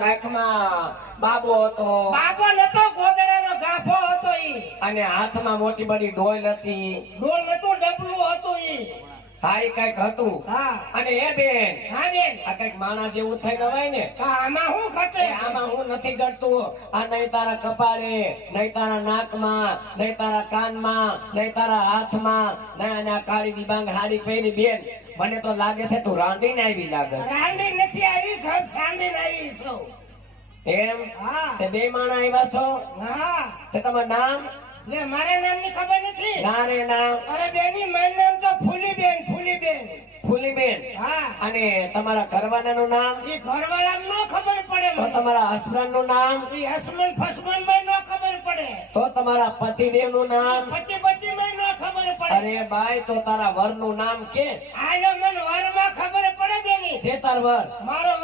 કાખમાં બાબો હતો, બાબો નતો, ગોદડાનો ગાફો હતો ઈ. અને હાથમાં મોટી બડી ડોલ હતી. ડોલ નતો, ડબલું હતું ઈ. હા ઈ કઈક હતું. હા અને એ બેન હા બેન, આ કઈક માણસ જેવું થઈ નવાય ને. હા, આમાં હું ખટે? આમાં હું નથી કરતું. આ નહીં તારા કપાળે, નહીં તારા નાકમાં, નહીં તારા કાનમાં, નહીં તારા હાથમાં, નહીં આ કાળી દિબાંગ હાડી પહેરી. બેન મને તો લાગે છે તું રાંધીને આવી લાગે. રાંડી નથી આવી, ઘર સાંડીને આવી છું. એમ હા તે બે માણા આવ્યા છો. હા, તે તમારું નામ? લે મારા નામની ખબર નથી. ના રે નામ અરે બેની મારું નામ તો ફૂલીબેન, ફૂલીબેન. ફૂલીબેન. હા, અને તમારા ઘરવાળાનું નામ? ઈ ઘરવાળાને નો ખબર પડે તો મને. તમારા હસબન્ડનું નામ? ઈ હસબન્ડ ફસબન્ડ માં નો ખબર પડે. તો તમારા પતિદેવનું નામ? પતિ પતિ માં નો ખબર પડે. અરે બાઈ તો તારા વરનું નામ કે? આનો મને વરમાં ખબર પડે બેની. જે તાર વર? મારો